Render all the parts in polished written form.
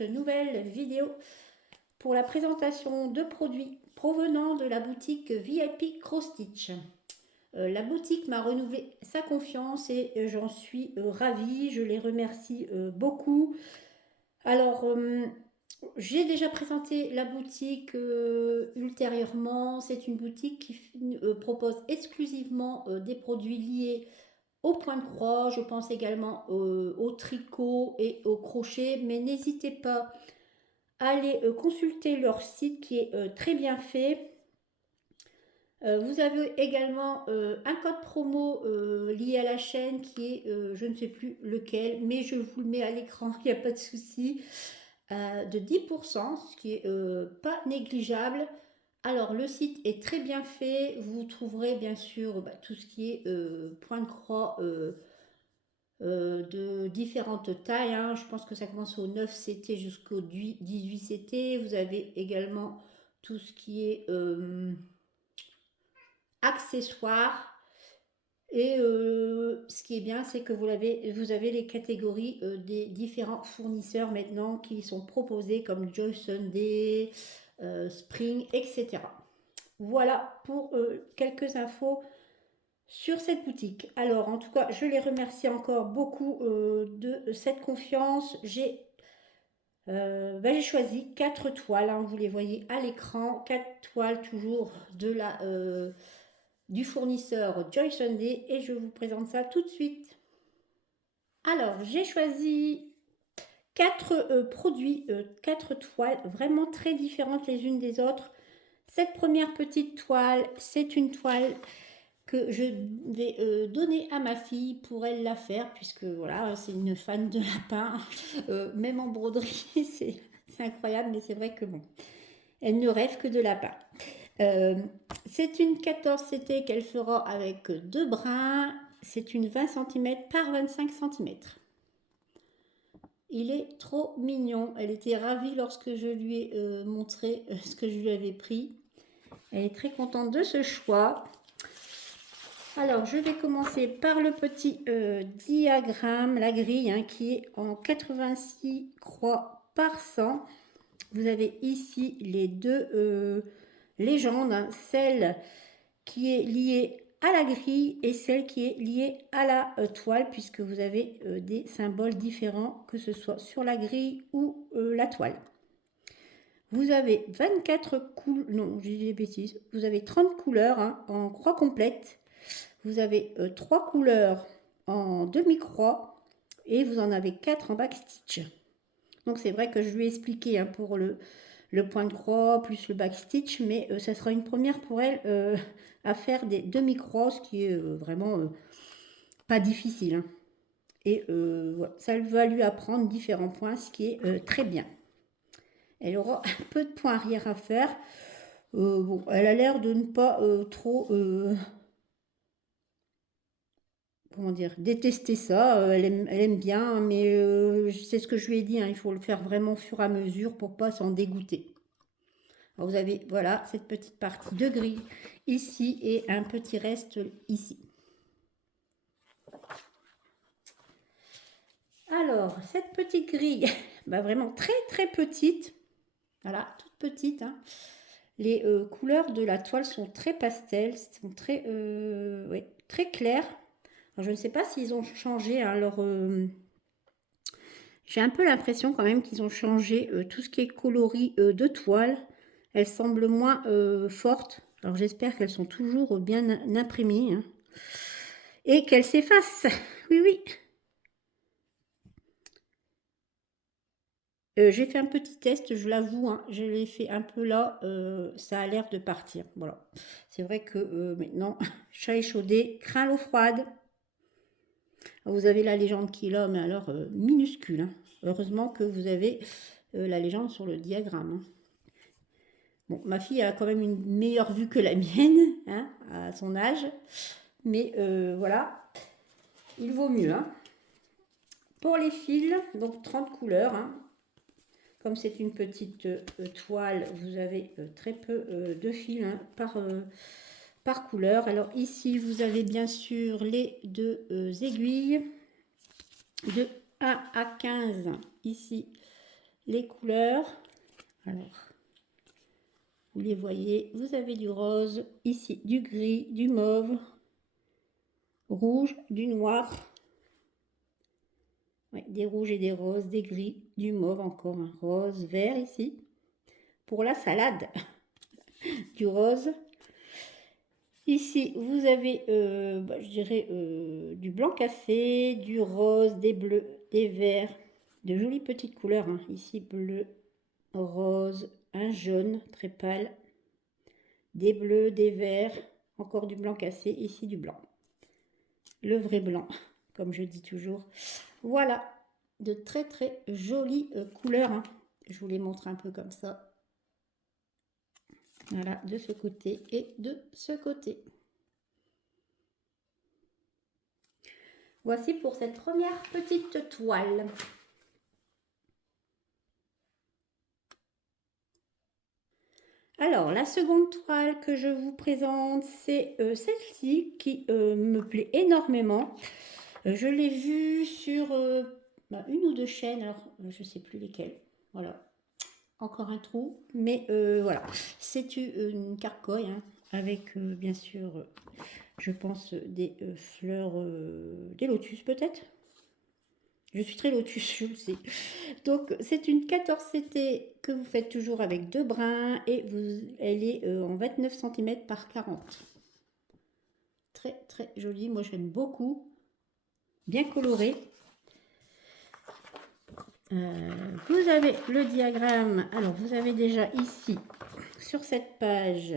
cette nouvelle vidéo pour la présentation de produits provenant de la boutique VIP Cross Stitch. La boutique m'a renouvelé sa confiance et j'en suis ravie, je les remercie beaucoup. Alors, j'ai déjà présenté la boutique ultérieurement. C'est une boutique qui propose exclusivement des produits liés au point de croix. Je pense également au tricot et au crochet. Mais n'hésitez pas à aller consulter leur site qui est très bien fait. Vous avez également un code promo lié à la chaîne qui est, je ne sais plus lequel, mais je vous le mets à l'écran, il n'y a pas de souci, de 10%, ce qui est pas négligeable. Alors le site est très bien fait, vous trouverez bien sûr tout ce qui est point de croix de différentes tailles, hein. Je pense que ça commence au 9 CT jusqu'au 18 CT. Vous avez également tout ce qui est accessoires. Et ce qui est bien, c'est que vous avez les catégories des différents fournisseurs maintenant qui sont proposés comme Joy Sunday, Spring, etc. Voilà pour quelques infos sur cette boutique. Alors, en tout cas, je les remercie encore beaucoup de cette confiance. J'ai choisi 4 toiles, hein, vous les voyez à l'écran, 4 toiles toujours du fournisseur Joy Sunday et je vous présente ça tout de suite. Alors, j'ai choisi 4 produits, 4 toiles vraiment très différentes les unes des autres. Cette première petite toile, c'est une toile que je vais donner à ma fille pour elle la faire, puisque voilà, c'est une fan de lapin, même en broderie, c'est incroyable, mais c'est vrai que bon, elle ne rêve que de lapin. C'est une 14 CT qu'elle fera avec 2 brins, c'est une 20 cm par 25 cm. Il est trop mignon, elle était ravie lorsque je lui ai montré ce que je lui avais pris. Elle est très contente de ce choix. Alors, je vais commencer par le petit diagramme, la grille, hein, qui est en 86 croix par 100. Vous avez ici les deux légendes, hein, celle qui est liée à la grille et celle qui est liée à la toile, puisque vous avez des symboles différents, que ce soit sur la grille ou la toile. Vous avez 24 couleurs, non, j'ai dit des bêtises, vous avez 30 couleurs, hein, en croix complète. Vous avez 3 couleurs en demi-croix et vous en avez 4 en backstitch. Donc c'est vrai que je lui ai expliqué, hein, pour le point de croix plus le backstitch, mais ça sera une première pour elle à faire des demi-croix, ce qui est vraiment pas difficile, hein. Et voilà, ça va lui apprendre différents points, ce qui est très bien. Elle aura un peu de points arrière à faire. Bon, elle a l'air de ne pas trop... comment dire, détester ça, elle aime bien, mais c'est ce que je lui ai dit, hein, il faut le faire vraiment au fur et à mesure pour pas s'en dégoûter. Alors vous avez, voilà, cette petite partie de gris ici et un petit reste ici. Alors, cette petite grille, vraiment très très petite, voilà, toute petite, hein. Les couleurs de la toile sont très pastel, sont très, ouais, très claires. Alors, je ne sais pas s'ils ont changé, hein, j'ai un peu l'impression quand même qu'ils ont changé tout ce qui est coloris de toile. Elles semblent moins fortes. Alors j'espère qu'elles sont toujours bien imprimées, hein, et qu'elles s'effacent. Oui, oui. J'ai fait un petit test, je l'avoue, hein, je l'ai fait un peu là, ça a l'air de partir. Voilà. C'est vrai que maintenant, chat échaudé, craint l'eau froide. Alors, vous avez la légende qui est là, mais alors minuscule, hein. Heureusement que vous avez la légende sur le diagramme, hein. Bon, ma fille a quand même une meilleure vue que la mienne, hein, à son âge. Mais voilà, il vaut mieux, hein. Pour les fils, donc 30 couleurs, hein. Comme c'est une petite toile, vous avez très peu de fils, hein, par couleur. Alors ici, vous avez bien sûr les deux aiguilles de 1 à 15. Ici, les couleurs. Alors, vous les voyez, vous avez du rose, ici du gris, du mauve, rouge, du noir. Ouais, des rouges et des roses, des gris, du mauve, encore un rose, vert ici. Pour la salade, du rose. Ici, vous avez, je dirais, du blanc cassé, du rose, des bleus, des verts, de jolies petites couleurs. Hein. Ici, bleu, rose, un jaune très pâle, des bleus, des verts, encore du blanc cassé, ici du blanc. Le vrai blanc, comme je dis toujours. Voilà, de très très jolies couleurs. Hein. Je vous les montre un peu comme ça. Voilà, de ce côté et de ce côté. Voici pour cette première petite toile. Alors, la seconde toile que je vous présente, c'est celle-ci qui me plaît énormément. Je l'ai vue sur une ou deux chaînes, alors je ne sais plus lesquelles. Voilà, encore un trou, mais voilà. C'est une carcolle hein, avec bien sûr, je pense, des fleurs, des lotus peut-être. Je suis très lotus, je le sais. Donc, c'est une 14 CT que vous faites toujours avec 2 brins et elle est en 29 cm par 40. Très, très jolie. Moi, j'aime beaucoup. Bien coloré. Vous avez le diagramme. Alors, vous avez déjà ici, sur cette page,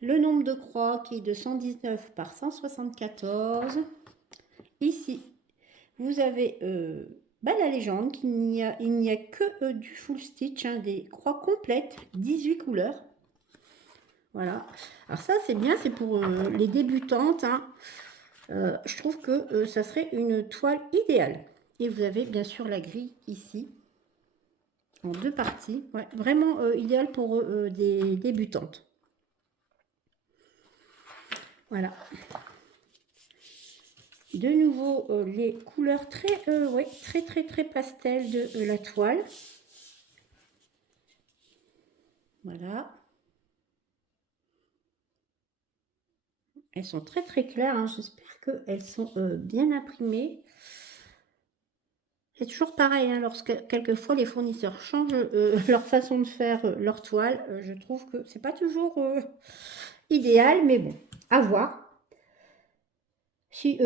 le nombre de croix qui est de 119 par 174. Ici, vous avez la légende qu'il n'y a que du full stitch, hein, des croix complètes, 18 couleurs. Voilà. Alors ça, c'est bien, c'est pour les débutantes. Hein. Je trouve que ça serait une toile idéale. Et vous avez bien sûr la grille ici, en 2 parties. Ouais, vraiment idéal pour des débutantes. Voilà. De nouveau, les couleurs très pastel de la toile. Voilà. Elles sont très claires. Hein. J'espère qu'elles sont bien imprimées. C'est toujours pareil, hein, lorsque quelquefois les fournisseurs changent leur façon de faire leur toile. Je trouve que c'est pas toujours idéal, mais bon, à voir. Si,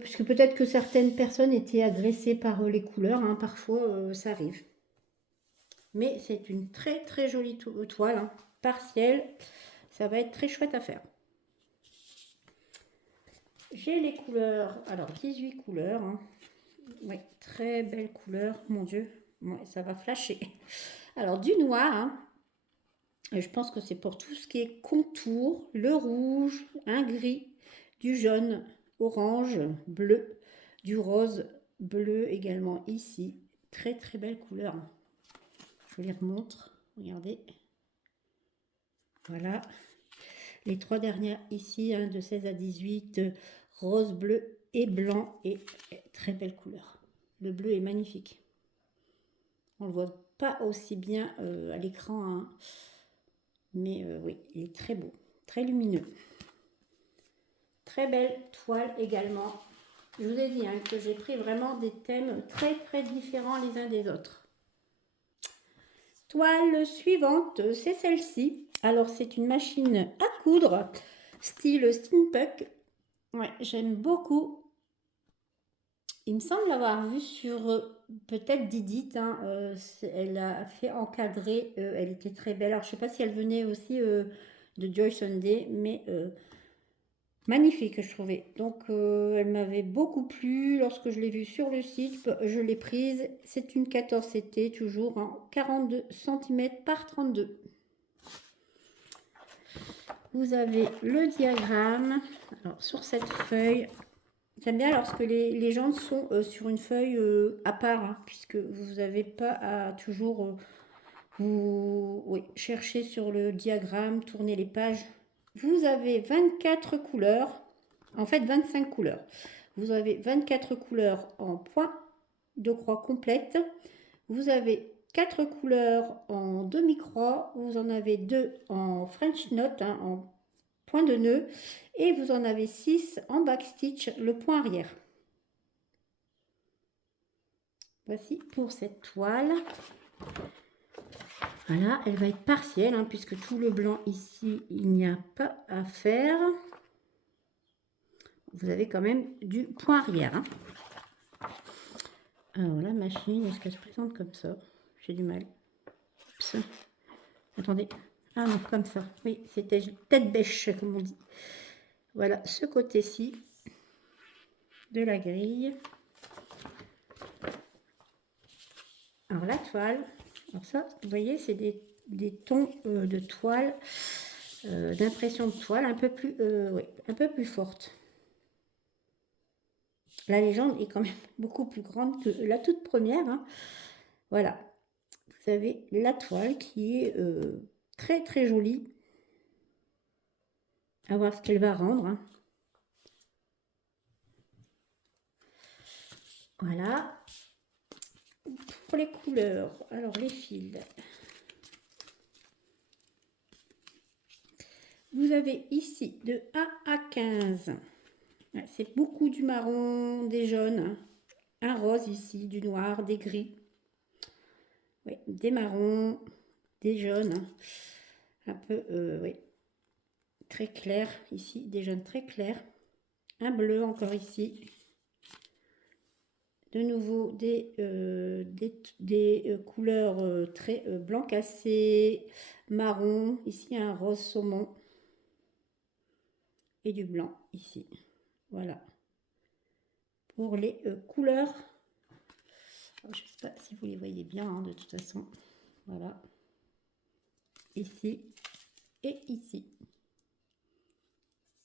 puisque peut-être que certaines personnes étaient agressées par les couleurs, hein, parfois ça arrive. Mais c'est une très jolie toile, hein, partielle. Ça va être très chouette à faire. J'ai les couleurs, alors 18 couleurs. Hein. Oui, très belle couleur, mon Dieu. Ouais, ça va flasher. Alors du noir, hein. Je pense que c'est pour tout ce qui est contour, le rouge, un gris, du jaune, orange, bleu, du rose, bleu également ici. Très belle couleur. Je vous les remontre. Regardez. Voilà. Les 3 dernières ici, hein, de 16 à 18, rose, bleu et blanc. Et très belle couleur. Le bleu est magnifique. On ne le voit pas aussi bien à l'écran. Hein. Mais oui, il est très beau. Très lumineux. Très belle toile également. Je vous ai dit hein, que j'ai pris vraiment des thèmes très différents les uns des autres. Toile suivante, c'est celle-ci. Alors, c'est une machine à coudre, style steampunk. Ouais, j'aime beaucoup. Il me semble l'avoir vue sur peut-être Didit. Hein, elle a fait encadrer. Elle était très belle. Alors, je ne sais pas si elle venait aussi de Joy Sunday, mais magnifique, je trouvais. Donc, elle m'avait beaucoup plu lorsque je l'ai vue sur le site. Je l'ai prise. C'est une 14 CT, toujours en 42 cm par 32. Vous avez le diagramme. Alors, sur cette feuille, j'aime bien lorsque les jantes sont sur une feuille à part, hein, puisque vous n'avez pas à toujours chercher sur le diagramme, tourner les pages. Vous avez 24 couleurs, en fait 25 couleurs. Vous avez 24 couleurs en point de croix complète. Vous avez 4 couleurs en demi-croix, vous en avez 2 en French knot, hein, en point de nœud, et vous en avez 6 en backstitch, le point arrière. Voici pour cette toile. Voilà, elle va être partielle, hein, puisque tout le blanc ici, il n'y a pas à faire. Vous avez quand même du point arrière. Hein. Alors la machine, est-ce qu'elle se présente comme ça? J'ai du mal. Oups. Attendez. Ah non, comme ça. Oui, c'était tête bêche, comme on dit. Voilà, ce côté-ci de la grille. Alors la toile, alors ça, vous voyez, c'est des tons de toile, d'impression de toile un peu plus, oui, un peu plus forte. La légende est quand même beaucoup plus grande que la toute première. Hein. Voilà, vous avez la toile qui est très très jolie. À voir ce qu'elle va rendre. Hein. Voilà. Pour les couleurs, alors les fils. Vous avez ici de A à 15. C'est beaucoup du marron, des jaunes, un rose ici, du noir, des gris. Oui, des marrons, des jaunes, un peu, oui, très clair ici, des jaunes très clairs. Un bleu encore ici. De nouveau des couleurs très blanc cassé, marron, ici un rose saumon. Et du blanc ici. Voilà. Pour les couleurs. Alors, je ne sais pas si vous les voyez bien, hein, de toute façon. Voilà. Ici et ici.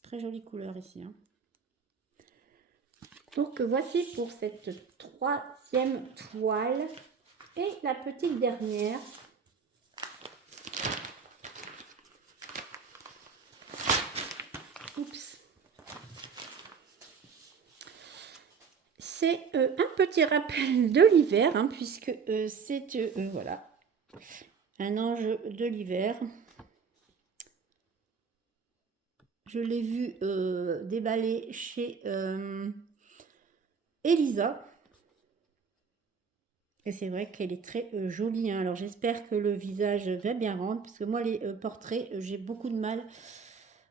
Très jolie couleur ici. Hein. Donc voici pour cette 3e toile. Et la petite dernière. Oups. C'est un petit rappel de l'hiver, hein, puisque c'est voilà, un ange de l'hiver. Je l'ai vu déballer chez Elisa. Et c'est vrai qu'elle est très jolie. Hein. Alors j'espère que le visage va bien rendre, parce que moi les portraits, j'ai beaucoup de mal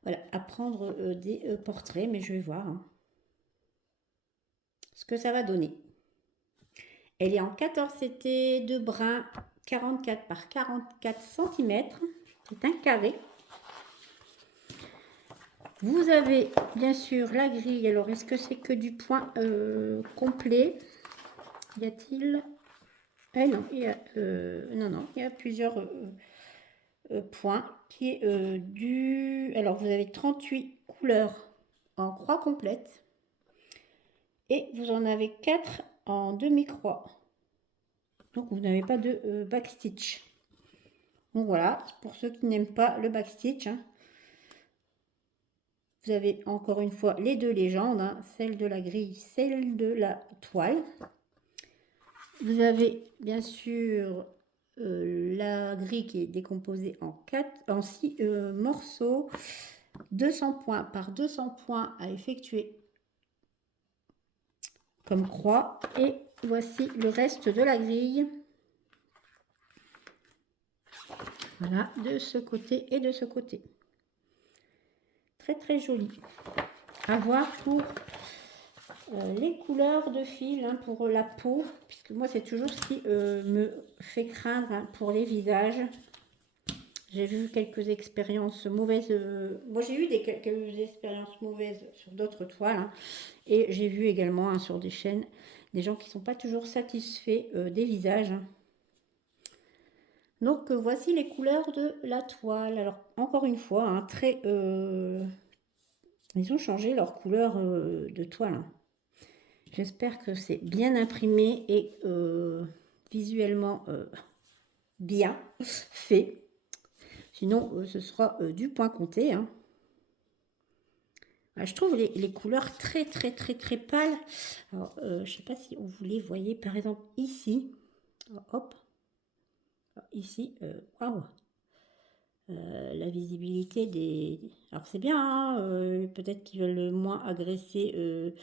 voilà, à prendre des portraits, mais je vais voir hein, ce que ça va donner. Elle est en 14 CT de brun, 44 par 44 cm. C'est un carré. Vous avez bien sûr la grille. Alors est-ce que c'est que du point complet? Y a-t-il... non, non, il y a plusieurs points qui est du... Alors vous avez 38 couleurs en croix complète et vous en avez 4 en demi-croix. Donc vous n'avez pas de backstitch. Donc voilà, pour ceux qui n'aiment pas le backstitch, hein, vous avez encore une fois les deux légendes, hein, celle de la grille, celle de la toile. Vous avez bien sûr la grille qui est décomposée en 6 morceaux, 200 points par 200 points à effectuer comme croix. Et voici le reste de la grille. Voilà, de ce côté et de ce côté. Très très joli. À voir pour les couleurs de fil, hein, pour la peau, puisque moi c'est toujours ce qui me fait craindre hein, pour les visages. J'ai vu quelques expériences mauvaises. Moi j'ai eu quelques expériences mauvaises sur d'autres toiles. Hein, et j'ai vu également hein, sur des chaînes des gens qui ne sont pas toujours satisfaits des visages. Hein. Donc voici les couleurs de la toile. Alors encore une fois, hein, très... ils ont changé leur couleur de toile. Hein. J'espère que c'est bien imprimé et visuellement bien fait. Sinon, ce sera du point compté. Hein. Ah, je trouve les couleurs très pâles. Alors, je ne sais pas si vous les voyez par exemple ici. Hop. Ici, waouh, la visibilité des... Alors c'est bien, hein, peut-être qu'ils veulent moins agresser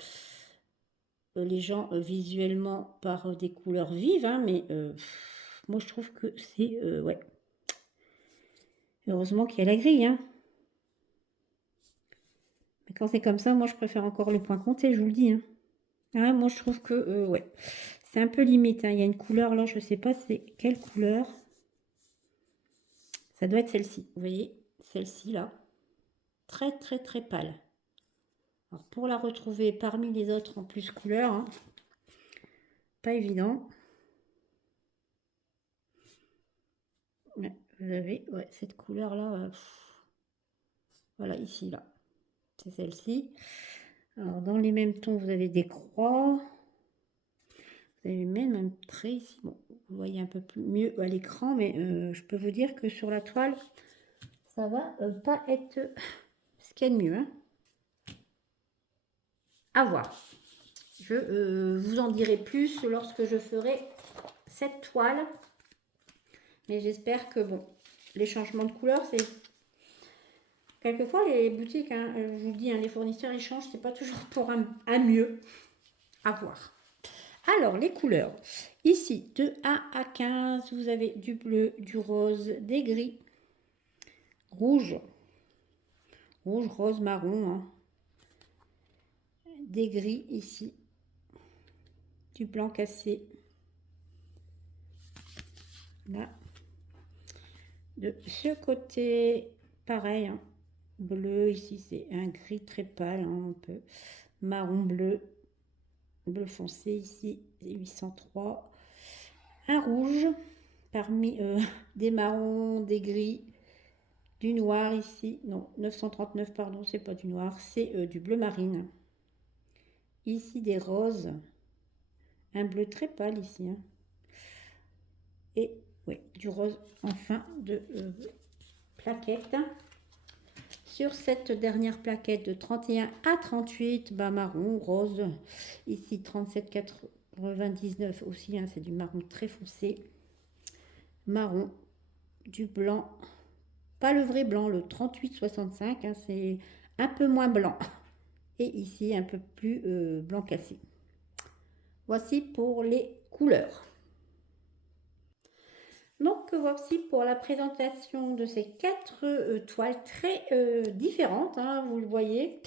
les gens visuellement par des couleurs vives, hein, mais moi je trouve que c'est... ouais. Heureusement qu'il y a la grille, hein. Mais quand c'est comme ça, moi je préfère encore le point compté, je vous le dis, hein. Ah, moi je trouve que, ouais, c'est un peu limite, hein. Il y a une couleur là, je sais pas c'est quelle couleur. Ça doit être celle-ci, vous voyez, celle-ci là. Très très très pâle. Alors pour la retrouver parmi les autres en plus couleur, hein, pas évident. Ouais, vous avez ouais, cette couleur là, voilà ici là, c'est celle-ci. Alors dans les mêmes tons vous avez des croix, vous avez même un trait ici. Bon, vous voyez un peu plus mieux à l'écran, mais je peux vous dire que sur la toile, ça va pas être ce qu'il y a de mieux, hein. À voir. Je vous en dirai plus lorsque je ferai cette toile. Mais j'espère que, bon, les changements de couleur, c'est... Quelquefois, les boutiques, hein, je vous dis, hein, les fournisseurs, ils changent, c'est pas toujours pour un mieux. À voir. Alors, les couleurs. Ici, de 1 à 15, vous avez du bleu, du rose, des gris, rouge, rouge, rose, marron, hein. Des gris ici, du blanc cassé, là. De ce côté, pareil, hein, bleu, ici c'est un gris très pâle, hein, un peu marron bleu, bleu foncé ici, 803, un rouge parmi des marrons, des gris, du noir ici, non, 939 pardon, c'est pas du noir, c'est du bleu marine, ici des roses, un bleu très pâle ici, hein. Et oui, du rose en fin de plaquette. Sur cette dernière plaquette de 31 à 38, bah marron, rose, ici 37,99 aussi, hein, c'est du marron très foncé, marron, du blanc, pas le vrai blanc, le 38,65, hein, c'est un peu moins blanc, et ici un peu plus blanc cassé. Voici pour les couleurs. Donc voici pour la présentation de ces 4 toiles très différentes, hein, vous le voyez.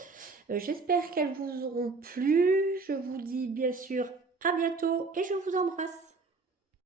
J'espère qu'elles vous auront plu. Je vous dis bien sûr à bientôt et je vous embrasse.